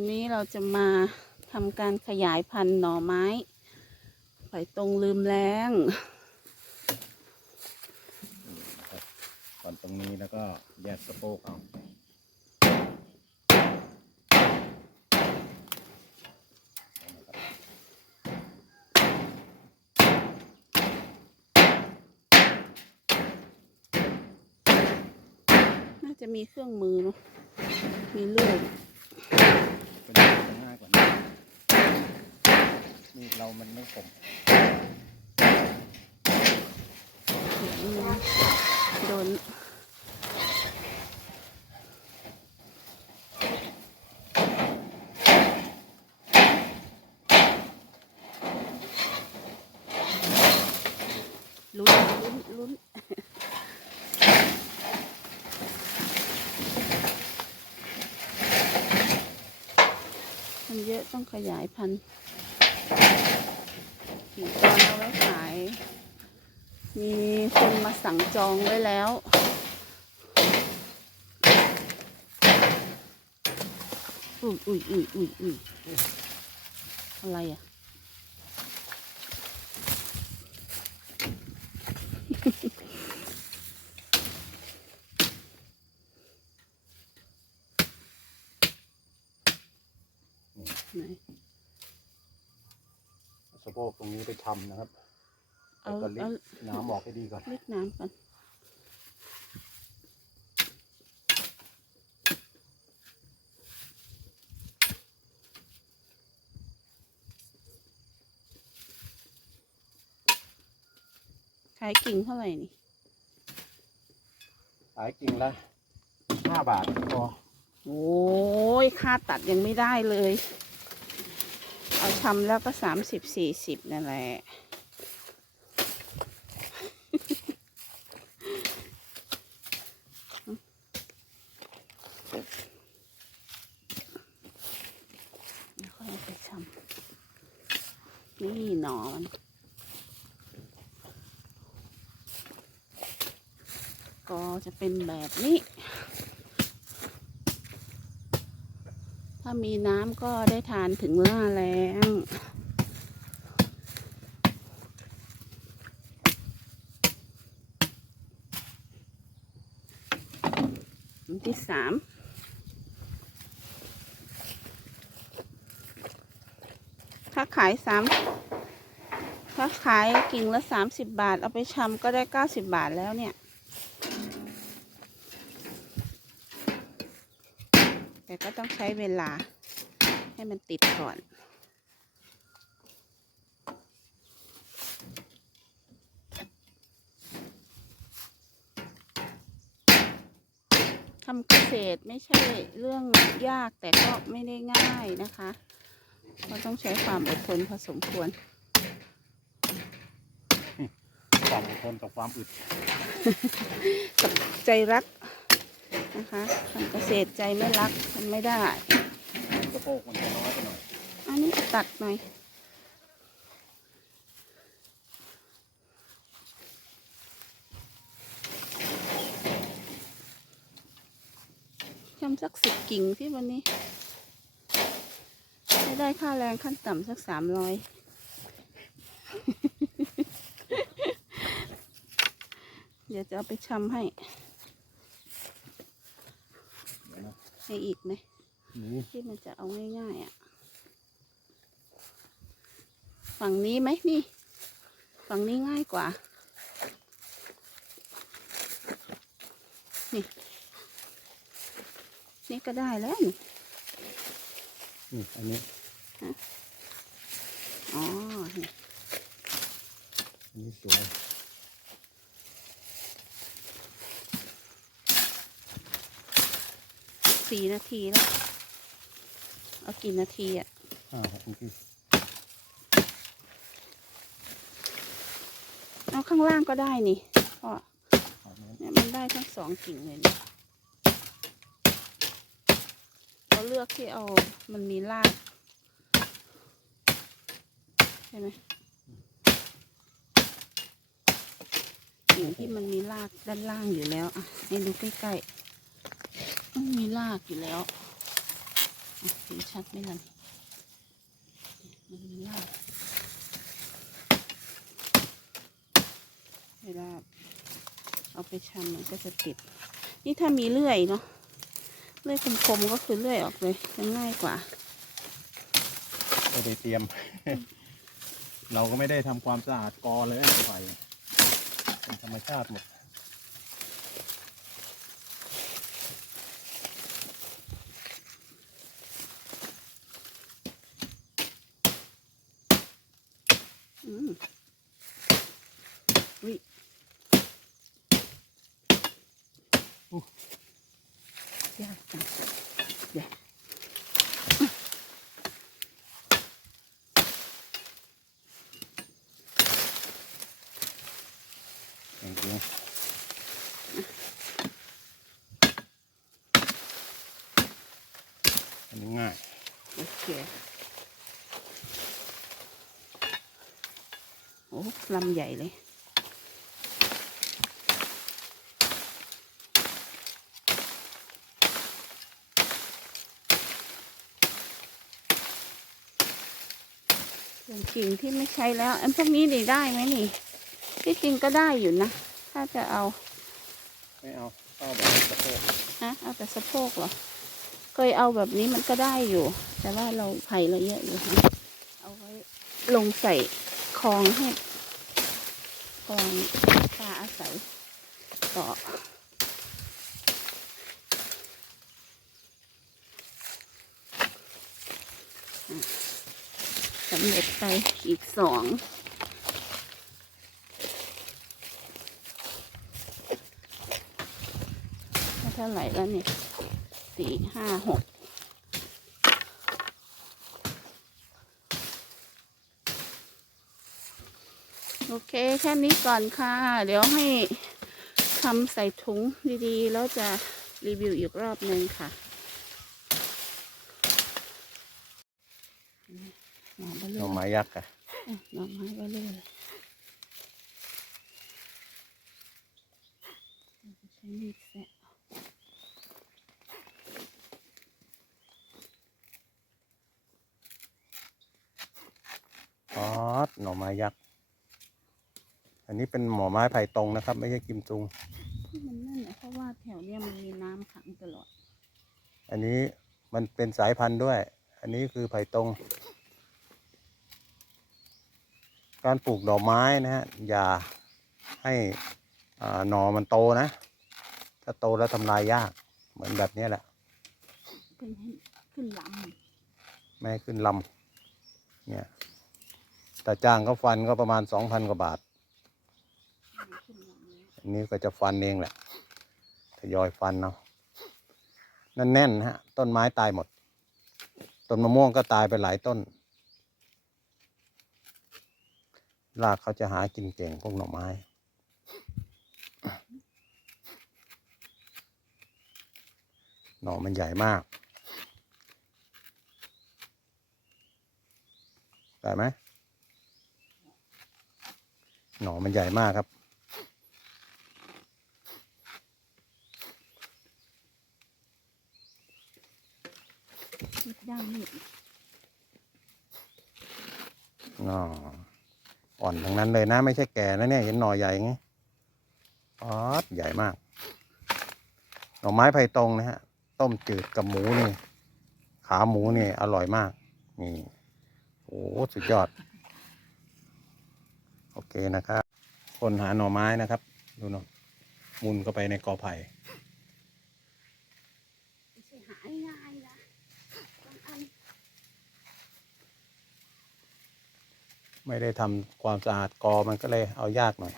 วันนี้เราจะมาทำการขยายพันธุ์หน่อไม้ไปตรงลืมแรงตอนตรงนี้แล้วก็แยกสะโพกเอาน่าจะมีเครื่องมือเนาะมีเลื่อยเป็นจะ ง่ายกว่านี้มีดเรามันไม่คมโดนลุ้นลุ้นลุ้น มัน เยอะต้องขยายพันธุ์ถึงตอนเอาไว้ขาย มีคนมาสั่งจองไว้แล้วอุ้ยอุ้ยอุ้ยอุ้ยอุ้ยอะไรอะ ไหน สะโพ กตรงนี้ไปชำนะครับเอาแล้วก็ลิเอาน้ำออกให้ดีก่อน เล็กน้ำก่อนขายกิ่งเท่าไหร่นี่ขายกิ่งละห้าบาทพอโอ้ยค่าตัดยังไม่ได้เลย เอาทำแล้วก็สามสิบสี่สิบนั่นแหละค่อยเอาไปทำนี่หนอมันก็จะเป็นแบบนี้ ถ้ามีน้ำก็ได้ทานถึงหน้าแรงที่สามถ้าขายสามถ้าขายกิ่งละสามสิบบาท เอาไปชำก็ได้เก้าสิบบาทแล้วเนี่ย แต่ก็ต้อง ใช้เวลาให้มันติดก่อน ทำเกษตรไม่ใช่เรื่องยากแต่ก็ไม่ได้ง่ายนะคะเราต้องใช้ความอดทนพอสมควร ความอดทนกับความอึด กับใจรัก นะคะทำเกษตรใจไม่รักทำไม่ได้สะโพกมันจะน้อยไปหน่อย อันนี้ตัดหน่อยทำสักสิบกิ่งที่วันนี้จะได้ค่าแรงขั้นต่ำสักสามร้อยเดี๋ยวจะเอาไปชำให้ เดี๋ยวนะให้อีกไหมนี่ที่มันจะเอาง่ายๆอะ ฝั่งนี้ไหมนี่ ฝั่งนี้ง่ายกว่า นี่ นี่ก็ได้แล้วนี่นี่อันนี้อ๋อนี่อันนี้สวย สี่นาทีแล้ว เอากี่นาทีอะห้าหกนาทีเอาข้างล่างก็ได้นี่เพราะเอาเนี้ยเนี่ยมันได้ทั้งสองกิ่งเลยนี่เราเลือกที่เอามันมีรากใช่ไหมกิ่งที่มันมีรากด้านล่างอยู่แล้ว อะให้ดูใกล้ๆ มันมีรากอยู่แล้วอะสีชัดไหมล่ะมันมีรากเวลาเอาไปชำมันก็จะติด นี่ถ้ามีเลื่อยเนาะเลื่อยคมๆก็คือเลื่อยออกเลยจะง่ายกว่าไม่ได้เตรียม เราก็ไม่ได้ทำความสะอาดกอเลยไฟเป็นธรรมชาติหมด อืมวิยากจังเดี๋ยวจริงๆอันนี้ง่ายโอเคโอ้ ลำใหญ่เลย ส่วนกิ่งที่ไม่ใช้แล้ว อันพวกนี้นี่ได้ไหมนี่ ที่จริงก็ได้อยู่นะ ถ้าจะเอา ไม่เอา เอาแบบสะโพกฮะเอาแต่สะโพกเหรอ เคยเอาแบบนี้มันก็ได้อยู่ แต่ว่าเราไผ่เราเยอะอยู่ฮะเอาไว้ลงใส่คลองให้ คลองปลาอาศัยต่ออะสำเร็จไปอีกสองเท่าไหร่แล้วเนี่ยสี่ห้าหก โอเคแค่นี้ก่อนค่ะ เดี๋ยวให้ทำใส่ถุงดีๆ แล้วจะรีวิวอีกรอบหนึ่งค่ะหน่อเบลหเลน่ออไม้ยักษ์อะหน่อไม้เบลเลอใช้มีดแซะอ๋อหน่อไม้ยักษ์ อันนี้เป็นหมอไม้ไผ่ตรงนะครับ ไม่ใช่กิมซุง ที่มันนั่นแหละเพราะว่าแถวเนี้ยมันมีน้ำขังตลอด อันนี้มันเป็นสายพันธุ์ด้วย อันนี้คือไผ่ตรง การปลูกดอกไม้นะฮะ อย่าให้อ่าหน่อมันโตนะ ถ้าโตแล้วทำลายยาก เหมือนแบบนี้แหละขึ้นให้ขึ้นลไม่ให้ขึ้นลำเนี่ย แต่จ้างก็ฟันก็ประมาณสองพันกว่าบาทำขึ้นลำเลย อั นี้ก็จะฟันเองแหละทยอยฟันเนาะนั่นแน่นฮะ ต้นไม้ตายหมด ต้นมะม่วงก็ตายไปหลายต้นรากเขาจะหากินเก่งพวกหน่อไม้ หน่อมันใหญ่มาก ได้ไหมหน่อมันใหญ่มากครับ มีดด้ามมีดอ๋ออ่อนทั้งนั้นเลยนะ ไม่ใช่แก่นะเนี่ย เห็นหน่อใหญ่ไงอ๋อใหญ่มาก หน่อไม้ไผ่ตรงนะฮะ ต้มจืดกับหมูนี่ ขาหมูนี่ อร่อยมาก นี่ โอ้สุดยอด โอเคนะครับ คนหาหน่อไม้นะครับ ดูเนาะมุนเข้าไปในกอไผ่ ไม่ใช่หายง่ายนะบางอัน ไม่ได้ทำความสะอาดกอมันก็เลยเอายากหน่อย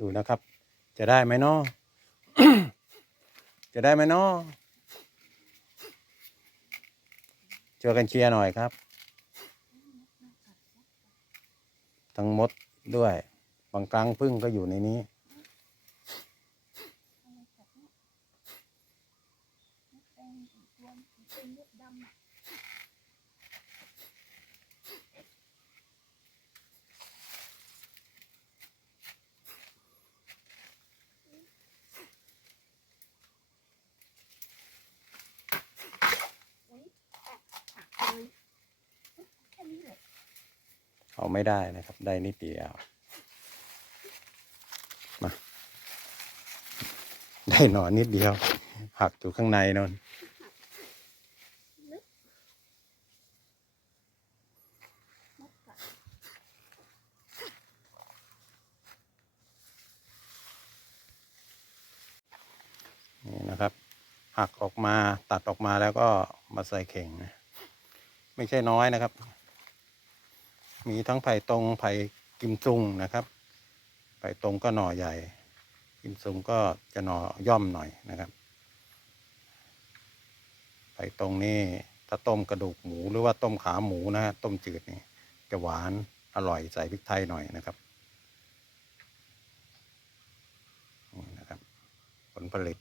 ดูนะครับ จะได้ไหมเนาะจะได้ไหมเนาะช่วยกันเชียร์หน่อยครับ ทั้งมดด้วย บางครั้งพึ่งก็อยู่ในนี้ แดงอีกตัวเป็นเลือดดำอะ เอาไม่ได้นะครับ ได้นิดเดียวมาได้หนอนนิดเดียว หักอยู่ข้างในนนนี่นะครับ หักออกมาตัดออกมาแล้วก็มาใส่เข่งนะ ไม่ใช่น้อยนะครับ มีทั้งไผ่ตรงไผ่กิมซุงนะครับไผ่ตรงก็หน่อใหญ่ กิมซุงก็จะหน่อย่อมหน่อยนะครับไผ่ตรงนี่ถ้าต้มกระดูกหมูหรือว่าต้มขาหมูนะฮะต้มจืดนี่จะหวานอร่อยใส่พริกไทยหน่อยนะครับนี่นะครับ ผลผลิต